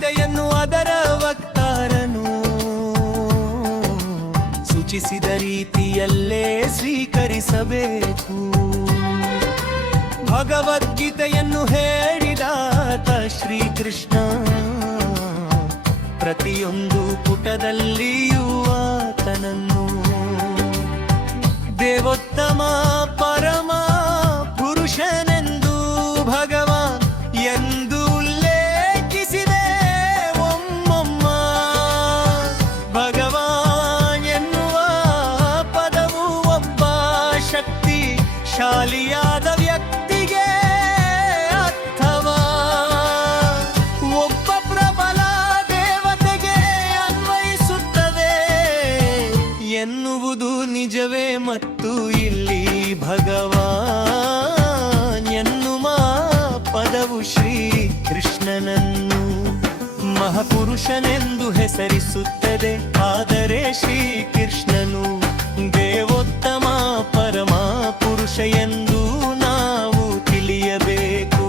ಭಗವದ್ಗೀತೆಯನ್ನು ಅದರ ವಕ್ತಾರನು ಸೂಚಿಸಿದ ರೀತಿಯಲ್ಲೇ ಸ್ವೀಕರಿಸಬೇಕು. ಭಗವದ್ಗೀತೆಯನ್ನು ಹೇಳಿದಾತ ಶ್ರೀಕೃಷ್ಣ ಪ್ರತಿಯೊಂದು ಪುಟದಲ್ಲಿಯೂ ಆತನನ್ನು ದೇವೋತ್ತಮ ಪರಮ ಪುರುಷನೆಂದು ಭಗವಾನ್ ಎಂದು ಉಲ್ಲೇಖಿಸಿದೆ ಒಮ್ಮೊಮ್ಮ. ಭಗವಾನ್ ಎನ್ನುವ ಪದವು ಒಬ್ಬ ಶಕ್ತಿಶಾಲಿಯಾದ ವ್ಯಕ್ತಿಗೆ ಅಥವಾ ಒಬ್ಬ ಪ್ರಬಲ ದೇವತೆಗೆ ಅನ್ವಯಿಸುತ್ತದೆ ಎನ್ನುವುದು ನಿಜವೇ. ಮತ್ತು ಇಲ್ಲಿ ಭಗವಾನ್ ಎನ್ನುವ ಪದವು ಶ್ರೀ ಕೃಷ್ಣನನ್ನು ಮಹಾಪುರುಷನೆಂದು ಹೆಸರಿಸುತ್ತದೆ. ಆದರೆ ಶ್ರೀಕೃಷ್ಣನು ದೇವೋತ್ತಮ ಪರಮ ಪುರುಷ ಎಂದು ನಾವು ತಿಳಿಯಬೇಕು.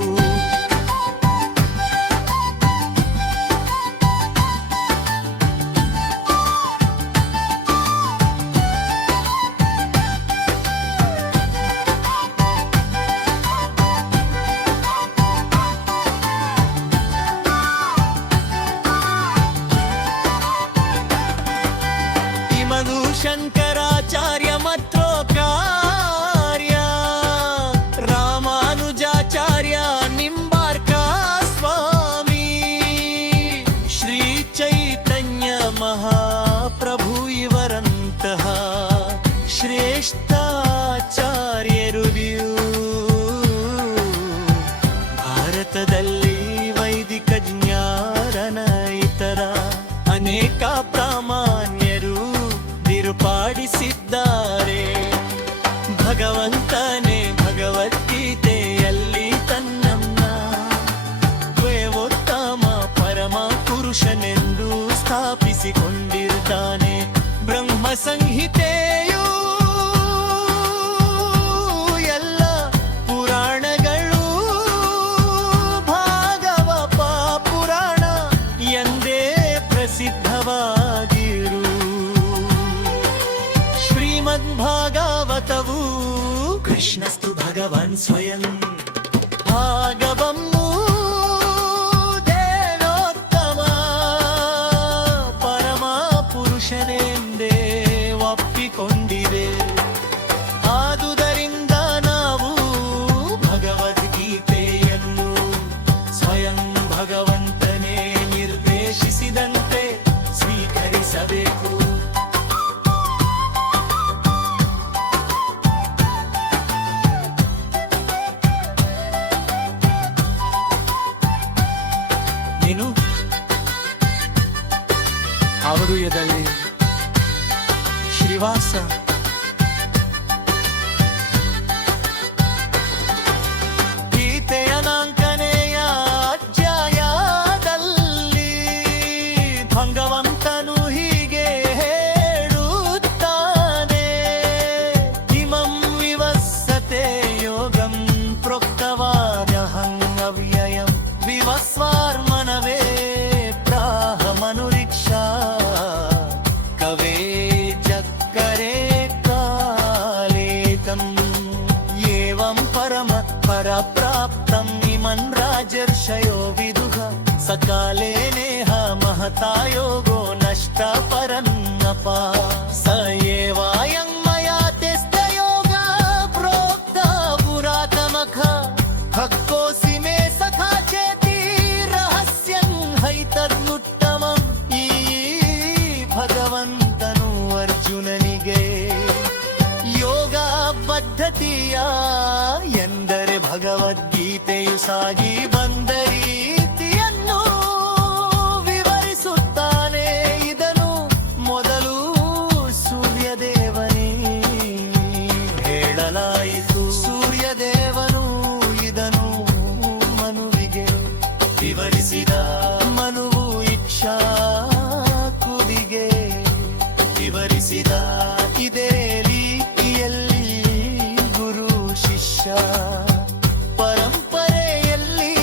ಶಂಕರಾಚಾರ್ಯ ಮತ್ರೋಕಾರ್ಯ ರಾಮಾನುಜಾಚಾರ್ಯ ನಿಂಬಾರ್ಕ ಸ್ವಾಮಿ ಶ್ರೀ ಚೈತನ್ಯ ಮಹಾಪ್ರಭು ಇವರಂತಹ ಶ್ರೇಷ್ಠಾಚಾರ್ಯರು ಭಾರತದಲ್ಲಿ ವೈದಿಕ ಜ್ಞಾನ ಇತರ ಅನೇಕ ಪ್ರಾಮಾಣ್ಯರು ಪಾಡಿಸಿದ್ದಾರೆ. ಭಗವಂತನೇ ಭಗವದ್ಗೀತೆಯಲ್ಲಿ ತನ್ನನ್ನ ದೇವೋತ್ತಮ ಪರಮ ಪುರುಷನೆಂದು ಸ್ಥಾಪಿಸಿಕೊಂಡಿರುತ್ತಾನೆ. ಬ್ರಹ್ಮ ಸಂಹಿತೆಯು ಎಲ್ಲ ಪುರಾಣಗಳು ಭಾಗವತ ಪುರಾಣ ಎಂದೇ ಪ್ರಸಿದ್ಧವಾಗಿರು. ಭಾಗವತವು ಕೃಷ್ಣಸ್ತು ಭಗವಾನ್ ಸ್ವಯಂ ಭಾಗವಮ್ಮು ದೇವೋತ್ತಮ ಪರಮ ಪುರುಷನೆಂದೇ ಒಪ್ಪಿಕೊಂಡಿದೆ. ಆದುದರಿಂದ ನಾವು ಭಗವದ್ಗೀತೆಯನ್ನು ಸ್ವಯಂ ಭಗವಂತನೇ ನಿರ್ದೇಶಿಸಿದಂತೆ ಸ್ವೀಕರಿಸಬೇಕು. ಅವಧೂಯದಲ್ಲಿ ಶ್ರೀವಾಸ ಗೀತೆಯ ನಾಲ್ಕನೆಯ ಅಧ್ಯಾಯದಲ್ಲಿ ಭಗವಂತನು ಹೀಗೆ ಹೇಳುತ್ತಾನೆ. ಇಮಂ ವಿವಸ್ಸತೆ ಯೋಗಂ ಪ್ರೋಕ್ತವಾದ್ಯಹಂ ಅವ್ಯಯಂ ವಿವಸ್ವಾರ್ಮನವೇ ಪ್ರಾಹಮನುರಿಕ್ಷಾ ಕವೇ ಚಕ್ಕರೆ ಕಾಲೇಕಂ ಏವಂ ಪರಮ ಪರಪ್ರಾಪ್ತಂ ಇಮನ್ ರಾಜರ್ಷಯೋ ವಿದುಃ ಸಕಾಲೇ ನೇಹ ಮಹತಾ ಯೋಗೋ ನಷ್ಟ ಪರನ್ನಪ ಸ ಏವಾಯಂ ಮಯಾ ತೆಸ್ತ ಯೋಗ ಪ್ರೋಕ್ತ ಪುರಾತಮಖ ಹಕ್ಕೋಸಿ ಮೇ ಸಖಾ ಚೇತಿ ರಹಸ್ಯಂ ಹೈತದ್ನುತ್ತಮಂ. ಈ ಭಗವಂತನು ಅರ್ಜುನನಿಗೆ ಯೋಗ ಪದ್ಧತಿಯ ಎಂದರೆ ಭಗವದ್ಗೀತೆಯು ಸಾಗಿ ಬಂದ ರೀತಿಯನ್ನು ವಿವರಿಸುತ್ತಾನೆ. ಇದನ್ನು ಮೊದಲು ಸೂರ್ಯದೇವನೇ ಹೇಳಲಾಯಿತು. ಸೂರ್ಯದೇವನು ಇದನ್ನು ಮನುವಿಗೆ ವಿವರಿಸಿದ. ಮನುವು ಇಚ್ಛಾ ಕುದಿಗೆ ವಿವರಿಸಿದ. ಇದೇ ರೀತಿಯಲ್ಲಿ ಗುರು ಶಿಷ್ಯ ಪರಂಪರೆಯಲ್ಲಿ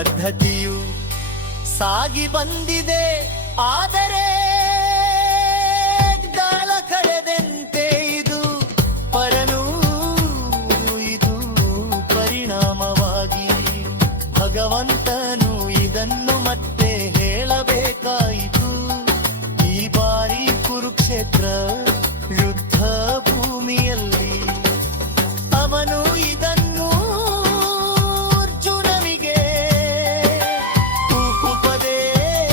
ಪದ್ಧತಿಯು ಸಾಗಿ ಬಂದಿದೆ, ಆದರೆ ದಾಳ ಕಳೆದಂತೆ ಇದು ಪರನೂ ಇದು ಪರಿಣಾಮವಾಗಿ ಭಗವಂತನು ಇದನ್ನು ಮತ್ತೆ ಹೇಳಬೇಕಾಯಿತು. ಈ ಬಾರಿ ಕುರುಕ್ಷೇತ್ರ ಯುದ್ಧ ಭೂಮಿಯಲ್ಲಿ ಅವನು ಇದನ್ನು ಅರ್ಜುನನಿಗೆ ಉಪದೇಶಿಸಿದ.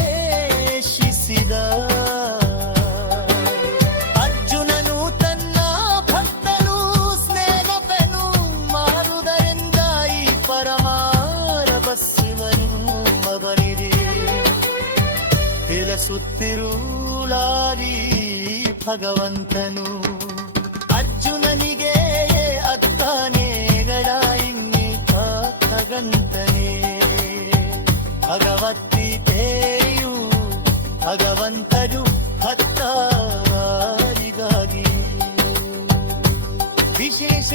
ಅರ್ಜುನನು ತನ್ನ ಭಕ್ತನು ಸ್ನೇಹಪೆನು ಮಾರುವುದರಿಂದ ಈ ಪರಮಾರ ಬಸ್ಸಿವನು ಅವನಿಗೆ ತಿಳಿಸುತ್ತಿರುಳಾರಿ ಭಗವಂತನು. ಅರ್ಜುನನಿಗೆ ಅತ್ತಾನೇಗಳ ಇನ್ನಿತ ಭಗವಂತನೇ ಭಗವದ್ಗೀತೆಯು ಭಗವಂತನು ಭಕ್ತರಿಗಾಗಿ ವಿಶೇಷ